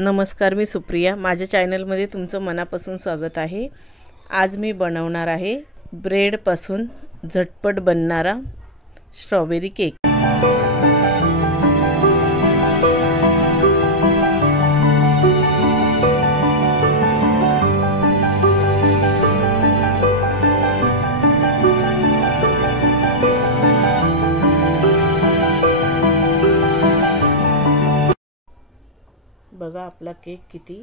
नमस्कार, मी सुप्रिया. माझ्या चॅनलमध्ये तुमचं मनापासून स्वागत आहे. आज मी बनवणार आहे ब्रेडपासून झटपट बनणारा स्ट्रॉबेरी केक. बघा आपला केक किती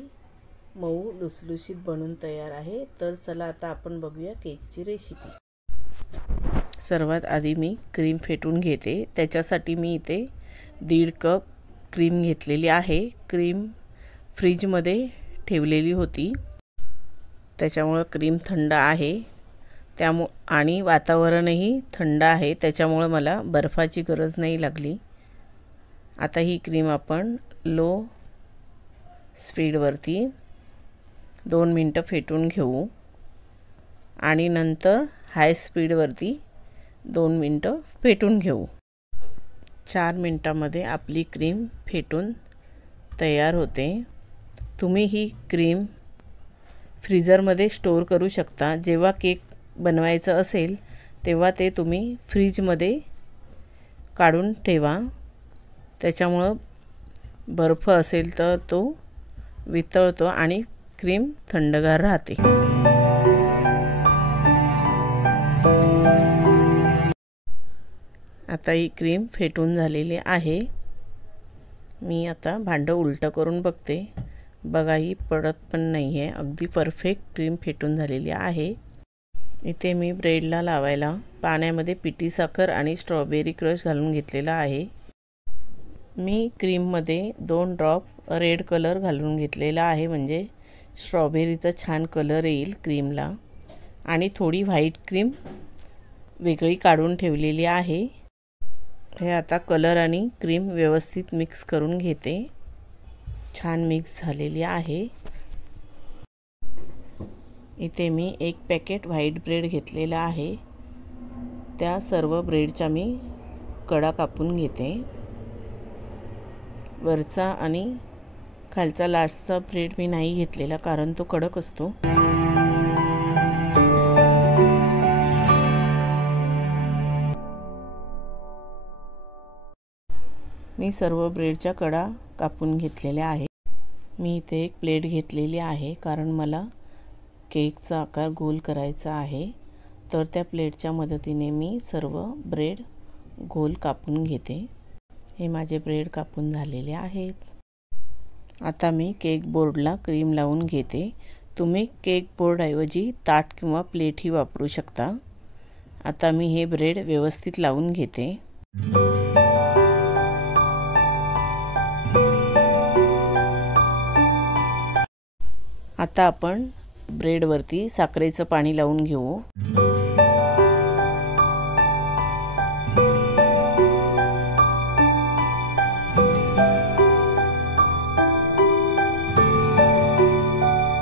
मऊ लुसलुशीत बनून तयार आहे. तर चला आता आपण बघूया केकची रेसिपी. सर्वात आधी मी क्रीम फेटून घेते. त्याच्यासाठी मी इथे 1.5 कप क्रीम घेतलेली आहे. क्रीम फ्रीजमध्ये ठेवलेली होती, त्याच्यामुळे क्रीम थंड आहे. आणि वातावरणही थंड आहे, त्याच्यामुळे मला बर्फाची गरज नाही लागली. आता ही क्रीम आपण लो स्पीडवरती 2 मिनटं फेटून घेऊ आणि नंतर हाय स्पीडवरती 2 मिनटं फेटून घेऊ. 4 मिनटामध्ये आपली क्रीम फेटून तयार होते. तुम्ही ही क्रीम फ्रीजरमध्ये स्टोर करू शकता. जेव्हा केक बनवायचं असेल तेव्हा ते तुम्ही फ्रीजमध्ये काढून ठेवा. त्याच्यामुळं बर्फ असेल तर तो वितळतो आणि क्रीम थंडगार राहते. आता ही क्रीम फेटून झालेली आहे. मी आता भांडं उलटं करून बघते. बघा, ही पडत पण नाही आहे. अगदी परफेक्ट क्रीम फेटून झालेली आहे. इथे मी ब्रेडला लावायला पाण्यामध्ये पिठी साखर आणि स्ट्रॉबेरी क्रश घालून घेतलेला आहे. मी क्रीममध्ये 2 ड्रॉप रेड कलर घालून घेतलेला आहे, म्हणजे स्ट्रॉबेरीचा छान कलर येईल क्रीमला. आणि थोडी व्हाईट क्रीम वेगळी काढून ठेवलेली आहे. हे आता कलर आणि क्रीम व्यवस्थित मिक्स करून घेते. छान मिक्स झालेली आहे. इथे मी 1 पॅकेट व्हाईट ब्रेड घेतलेला आहे. त्या सर्व ब्रेडच्या मी कडा कापून घेते. वरचा आणि खालचा लास्टचा ब्रेड मी नाही घेतलेला, कारण तो कडक असतो. मी सर्व ब्रेडच्या कडा कापून घेतलेल्या आहे. मी इथे एक प्लेट घेतलेली आहे, कारण मला केकचा आकार गोल करायचा आहे. तर त्या प्लेटच्या मदतीने मी सर्व ब्रेड गोल कापून घेते. हे माझे ब्रेड कापून झालेले आहेत. आता मी केक बोर्डला क्रीम लावून घेते. तुम्ही केक बोर्डऐवजी ताट किंवा प्लेटही वापरू शकता. आता मी हे ब्रेड व्यवस्थित लावून घेते. आता आपण ब्रेडवरती साखरेचं पाणी लावून घेऊ.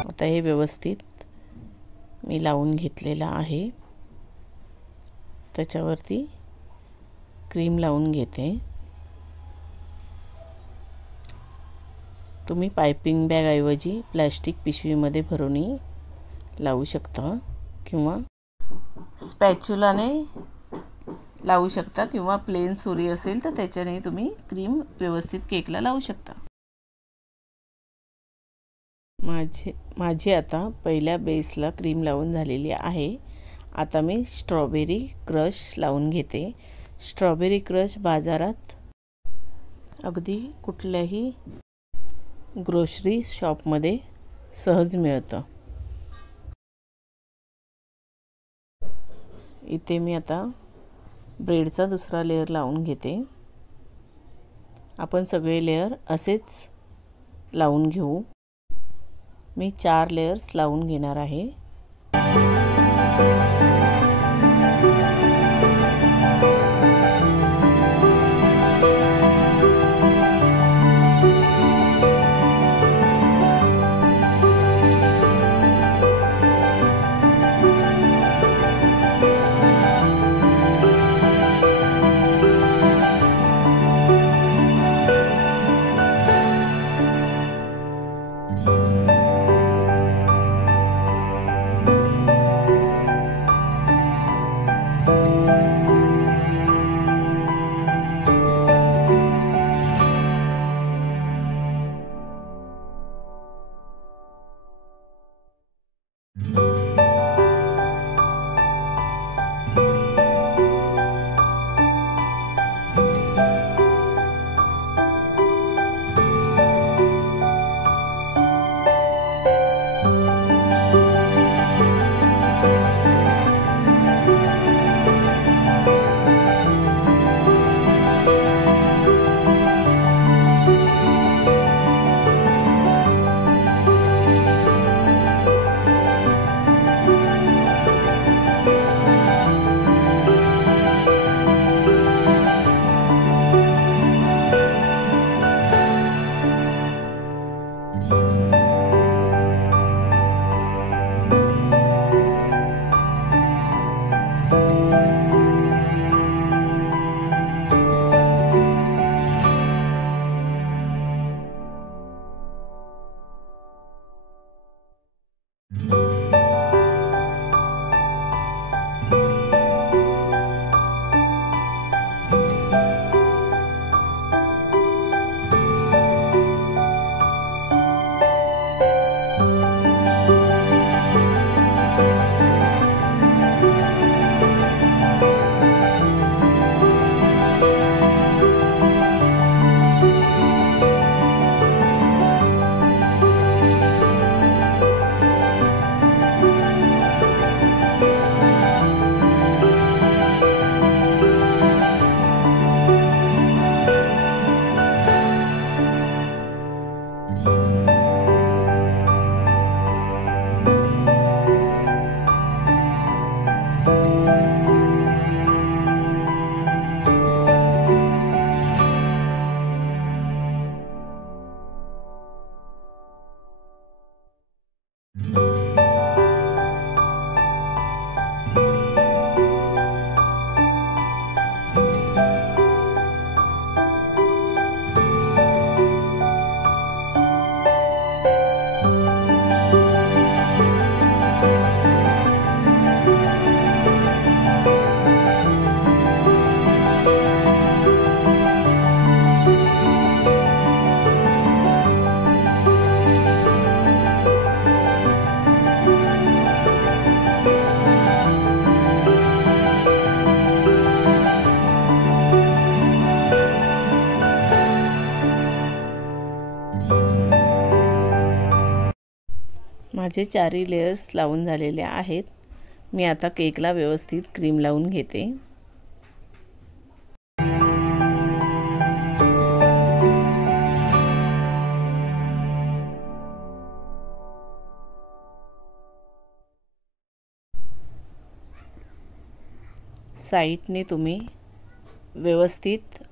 आता हे व्यवस्थित मी लावून घेतलेलं आहे. त्याच्यावरती क्रीम लावून घेते. तुम्ही पायपिंग बॅगऐवजी प्लॅस्टिक पिशवीमध्ये भरूनही लावू शकता, किंवा स्पॅच्युलाने लावू शकता, किंवा प्लेन सुरी असेल तर त्याच्याने तुम्ही क्रीम व्यवस्थित केकला लावू शकता. माझी आता पहिल्या बेसला क्रीम लावून झालेली आहे. आता मी स्ट्रॉबेरी क्रश लावून घेते. स्ट्रॉबेरी क्रश बाजारात अगदी कुठल्याही ग्रोसरी शॉपमध्ये सहज मिळतं. इथे मी आता ब्रेडचा दुसरा लेयर लावून घेते. आपण सगळे लेयर असेच लावून घेऊ. मी 4 लेयर्स लावून घेणार आहे. माझे चारही लेयर्स लावून झालेले आहेत। मी आता केकला व्यवस्थित क्रीम लावून घेते। साइडने तुम्ही व्यवस्थित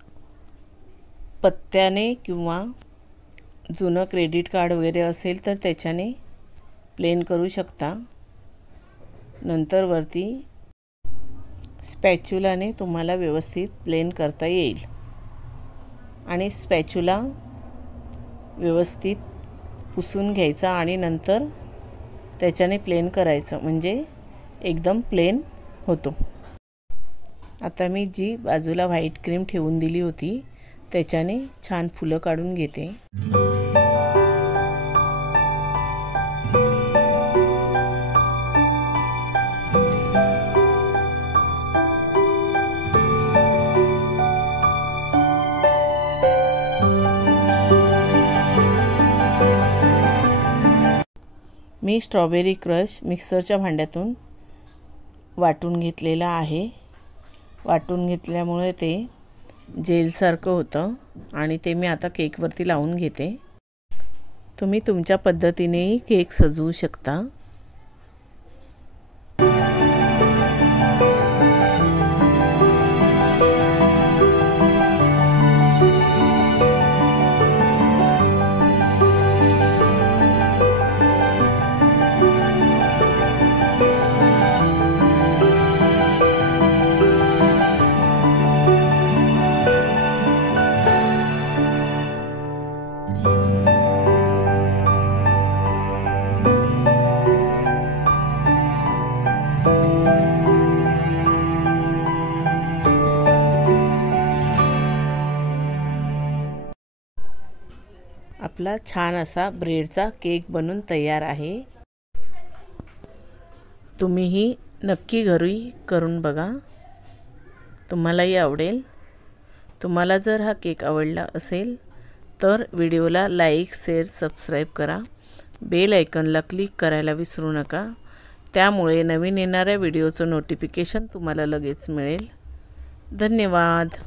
पत्त्याने किंवा जुनं क्रेडिट कार्ड वगैरे असेल तर त्याच्याने प्लेन करू शकता। नंतर वरती स्पॅच्युलाने तुम्हाला व्यवस्थित प्लेन करता येईल आणि स्पॅच्युला व्यवस्थित पुसून घ्यायचा आणि नंतर त्याच्याने प्लेन करायचं, म्हणजे एकदम प्लेन होतो। आता मी जी बाजूला व्हाईट क्रीम ठेवून दिली होती त्याच्याने छान फुलं काढून घेते। मी स्ट्रॉबेरी क्रश मिक्सरच्या भांड्यातून वाटून घेतलेला आहे। वाटून घेतल्यामुळे ते जेलसारखं होतं आणि ते मी आता केकवरती लावून घेते। तुम्ही तुमच्या पद्धतीनेही केक सजवू शकता। आपला छान असा ब्रेडचा केक बनून तयार आहे। तुम्हीही नक्की घरी करून बघा, तुम्हालाही आवडेल। तुम्हाला जर हा केक आवडला असेल तर व्हिडिओला लाईक, शेअर, सबस्क्राईब करा। बेल आयकॉनला क्लिक करायला विसरू नका, त्यामुळे नवीन येणाऱ्या व्हिडिओचं नोटिफिकेशन तुम्हाला लगेच मिळेल। धन्यवाद।